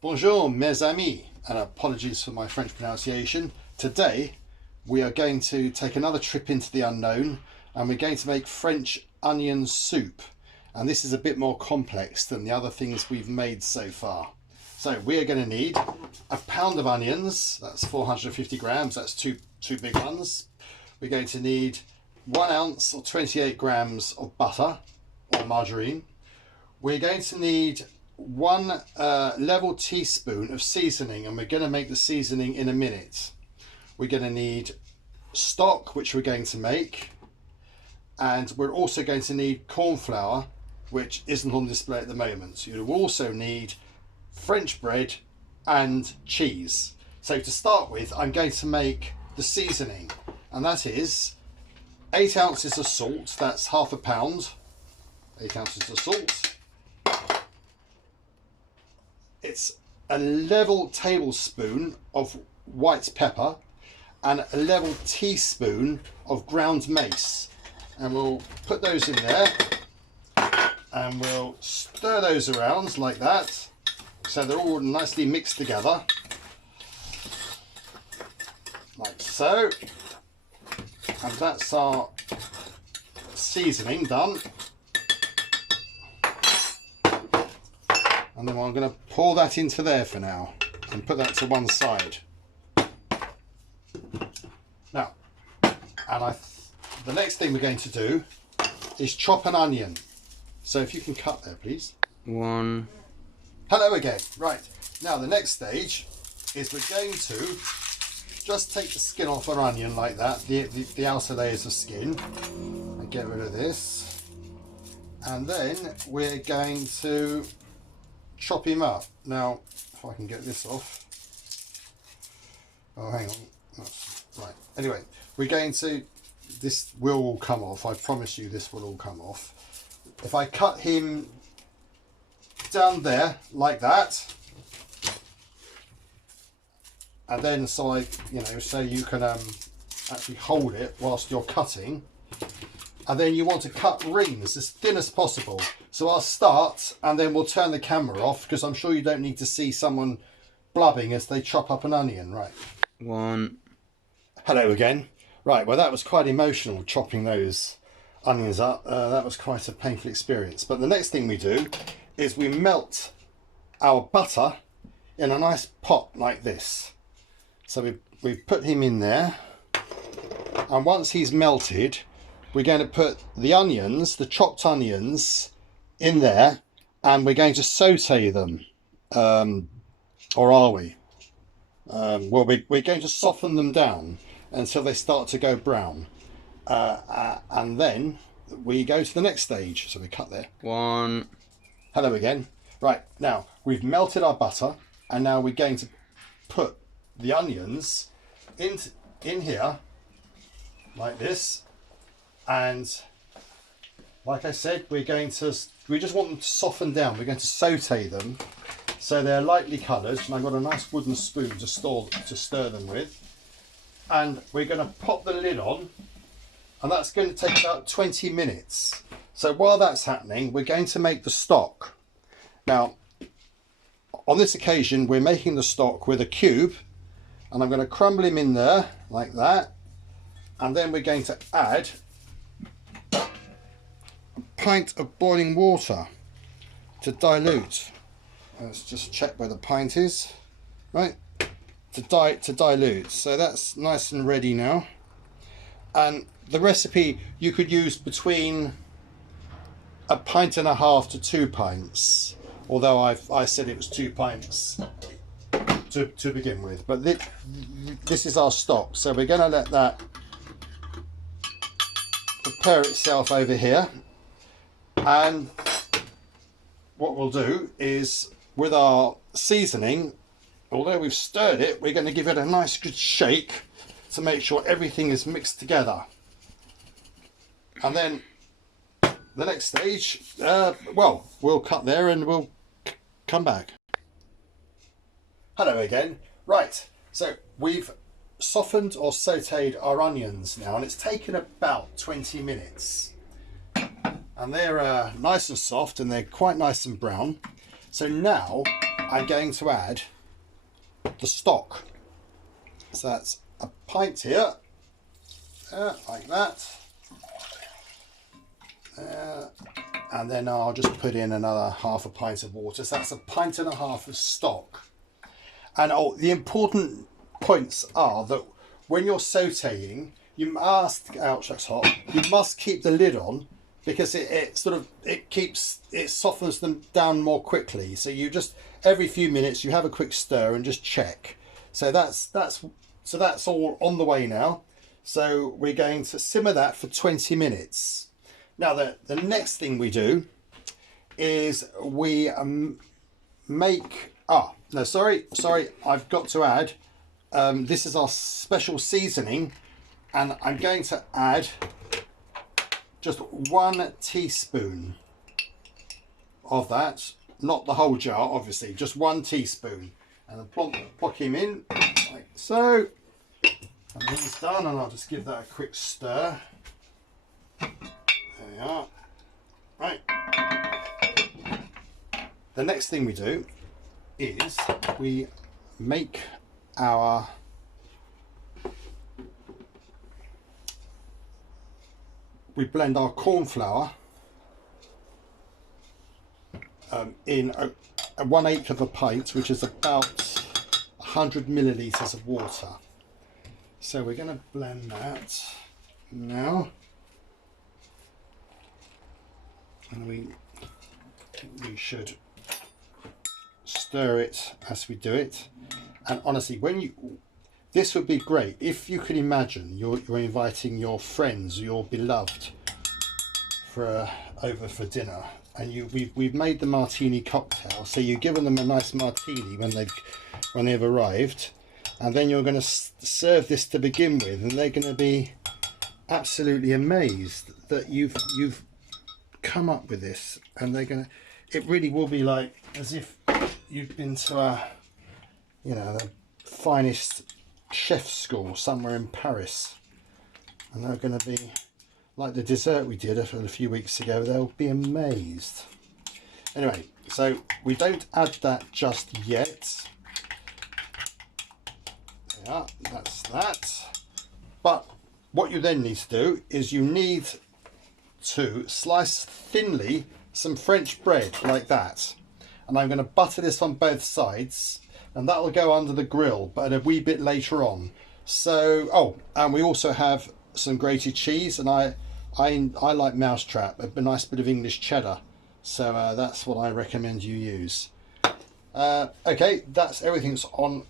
Bonjour mes amis, and apologies for my French pronunciation. Today we are going to take another trip into the unknown and we're going to make French onion soup. And this is a bit more complex than the other things we've made so far. So we are going to need a pound of onions, that's 450 grams, that's two big ones. We're going to need 1 ounce or 28 grams of butter or margarine. We're going to need 1 level teaspoon of seasoning, and we're going to make the seasoning in a minute. We're going to need stock, which we're going to make, and we're also going to need corn flour, which isn't on display at the moment. You'll also need French bread and cheese. So to start with, I'm going to make the seasoning, and that is 8 ounces of salt, that's half a pound, 8 ounces of salt. It's a level tablespoon of white pepper and a level teaspoon of ground mace. And we'll put those in there and we'll stir those around like that so they're all nicely mixed together. Like so. And that's our seasoning done. And then I'm going to pour that into there for now and put that to one side. Now, the next thing we're going to do is chop an onion. So if you can cut there, please. One. Hello again. Right, now the next stage is we're going to just take the skin off an onion like that, the outer layers of skin, and get rid of this. And then we're going to chop him up. Now, if I can get this off. Oh, hang on. That's right. Anyway, we're going to, this will all come off. I promise you this will all come off. If I cut him down there like that, and then so you can actually hold it whilst you're cutting. And then you want to cut rings as thin as possible. So I'll start and then we'll turn the camera off because I'm sure you don't need to see someone blubbing as they chop up an onion. Right. One. Hello again. Right, well that was quite emotional, chopping those onions up. That was quite a painful experience. But the next thing we do is we melt our butter in a nice pot like this. So we've put him in there. And once he's melted, we're going to put the onions, the chopped onions, in there, and we're going to saute them, or are we? Well, we're going to soften them down until they start to go brown, and then we go to the next stage. So we cut there. One. Hello again. Right, now we've melted our butter, and now we're going to put the onions in here like this. And like I said, we just want them to soften down. We're going to saute them so they're lightly coloured. And I've got a nice wooden spoon to stir them with. And we're going to pop the lid on, and that's going to take about 20 minutes. So while that's happening, we're going to make the stock. Now, on this occasion, we're making the stock with a cube, and I'm going to crumble him in there like that. And then we're going to add pint of boiling water to dilute. Let's just check where the pint is. Right, to dilute. So that's nice and ready now. And the recipe you could use between 1.5 pints to 2 pints. Although I said it was 2 pints to begin with. But this is our stock. So we're going to let that prepare itself over here. And what we'll do is, with our seasoning, although we've stirred it, we're going to give it a nice good shake to make sure everything is mixed together. And then the next stage, well, we'll cut there and we'll come back. Hello again. Right, so we've softened or sauteed our onions now, and it's taken about 20 minutes. And they're nice and soft, and they're quite nice and brown. So now I'm going to add the stock. So that's a pint here, like that. And then I'll just put in another half a pint of water. So that's a pint and a half of stock. And the important points are that when you're sautéing, you must, ouch, that's hot, you must keep the lid on, because it softens them down more quickly. So you just, every few minutes you have a quick stir and just check. So that's all on the way now. So we're going to simmer that for 20 minutes. Now the next thing we do is we make, I've got to add, this is our special seasoning, and I'm going to add just 1 teaspoon of that, not the whole jar obviously, just 1 teaspoon, and then plonk him in like so, and he's done, and I'll just give that a quick stir. There we are. Right, the next thing we do is we make we blend our corn flour in a 1/8 of a pint, which is about 100 millilitres of water. So we're going to blend that now, and we should stir it as we do it. And honestly, this would be great if you could imagine you're inviting your friends, your beloved, over for dinner, and we've made the martini cocktail. So you've given them a nice martini when they've arrived, and then you're going to serve this to begin with, and they're going to be absolutely amazed that you've come up with this, and it really will be like as if you've been to the finest chef school somewhere in Paris, and they're going to be like the dessert we did a few weeks ago. They'll be amazed. Anyway, so we don't add that just yet. Yeah, that's that. But what you then need to do is you need to slice thinly some French bread like that, and I'm going to butter this on both sides, and that will go under the grill, but a wee bit later on. So, and we also have some grated cheese, and I like Mousetrap, a nice bit of English cheddar. So that's what I recommend you use. Okay, that's everything's on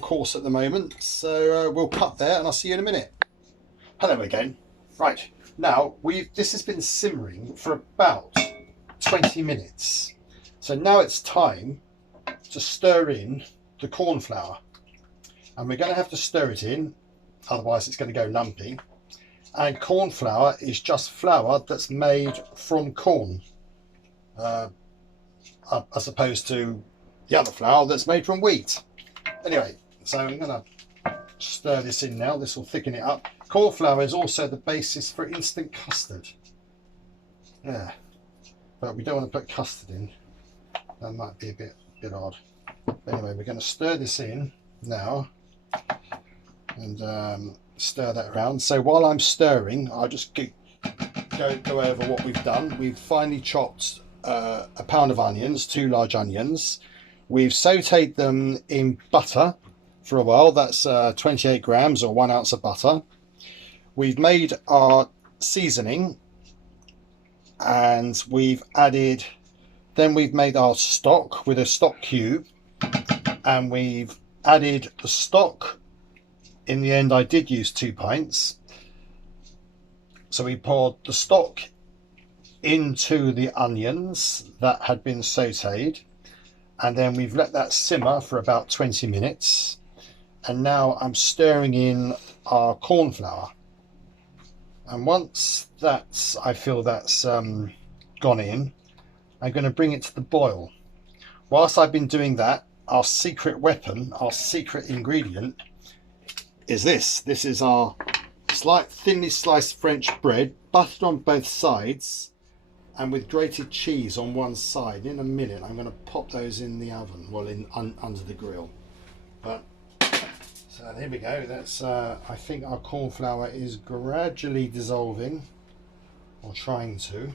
course at the moment. So we'll cut there, and I'll see you in a minute. Hello again. Right, now this has been simmering for about 20 minutes. So now it's time to stir in the corn flour, and we're going to have to stir it in, otherwise it's going to go lumpy. And corn flour is just flour that's made from corn, as opposed to the other flour that's made from wheat. Anyway, so I'm going to stir this in now. This will thicken it up. Corn flour is also the basis for instant custard. Yeah, but we don't want to put custard in. That might be a bit odd. Anyway, we're going to stir this in now, and stir that around. So while I'm stirring, I'll just go over what we've done. We've finely chopped a pound of onions, 2 large onions. We've sautéed them in butter for a while. That's 28 grams or 1 ounce of butter. We've made our seasoning, and we've made our stock with a stock cube, and we've added the stock. In the end, I did use 2 pints. So we poured the stock into the onions that had been sautéed, and then we've let that simmer for about 20 minutes. And now I'm stirring in our corn flour. And once I feel that's gone in, I'm going to bring it to the boil. Whilst I've been doing that, our secret weapon, our secret ingredient is this. This is our thinly sliced French bread, buttered on both sides, and with grated cheese on one side. In a minute I'm going to pop those in the oven, well, under the grill. But so there we go. That's I think our corn flour is gradually dissolving, or trying to.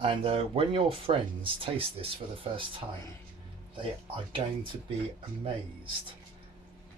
And when your friends taste this for the first time, they are going to be amazed.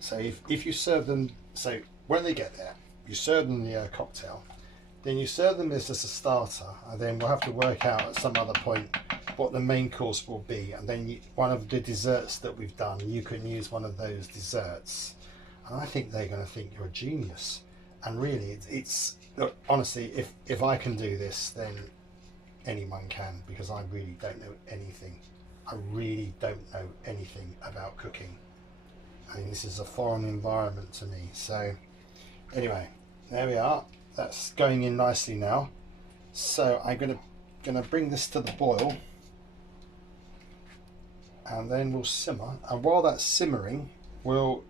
So if you serve them, so when they get there, you serve them the cocktail, then you serve them this as a starter, and then we'll have to work out at some other point what the main course will be, and then one of the desserts that we've done, you can use one of those desserts. And I think they're going to think you're a genius. And really, it's look, honestly, if I can do this, then anyone can, because I really don't know anything. I really don't know anything about cooking. I mean, this is a foreign environment to me. So anyway, there we are. That's going in nicely now. So I'm gonna bring this to the boil, and then we'll simmer. And while that's simmering, we'll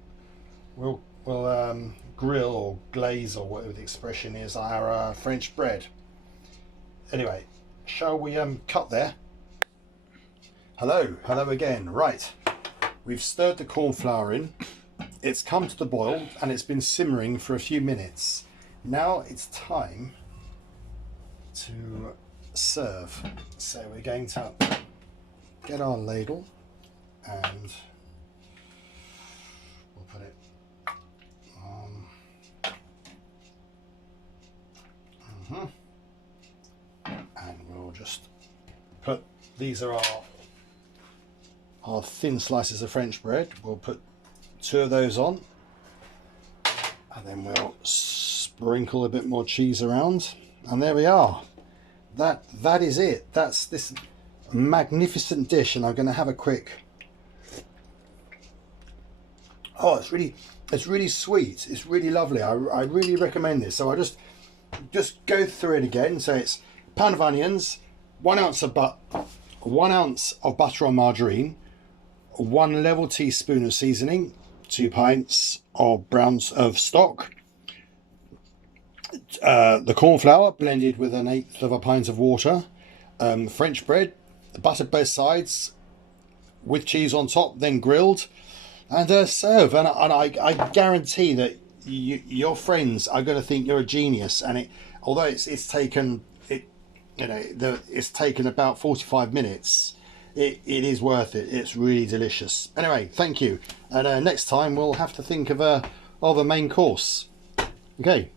grill or glaze, or whatever the expression is, our French bread. Anyway, shall we cut there? Hello again. Right, we've stirred the corn flour in. It's come to the boil and it's been simmering for a few minutes. Now it's time to serve. So we're going to get our ladle and we'll put it on. And we'll just put, these are our thin slices of French bread. We'll put 2 of those on, and then we'll sprinkle a bit more cheese around, and there we are. That is it. That's this magnificent dish. And I'm going to have a quick, oh, it's really sweet, it's really lovely. I really recommend this. So I just go through it again. So it's a pound of onions, 1 ounce of butter or margarine, 1 level teaspoon of seasoning, 2 pints of of stock, the corn flour blended with 1/8 of a pint of water, French bread, buttered both sides with cheese on top, then grilled, and serve. And I guarantee that your friends are going to think you're a genius. And although it's taken about 45 minutes, it is worth it. It's really delicious. Anyway, thank you. And next time we'll have to think of a main course. Okay.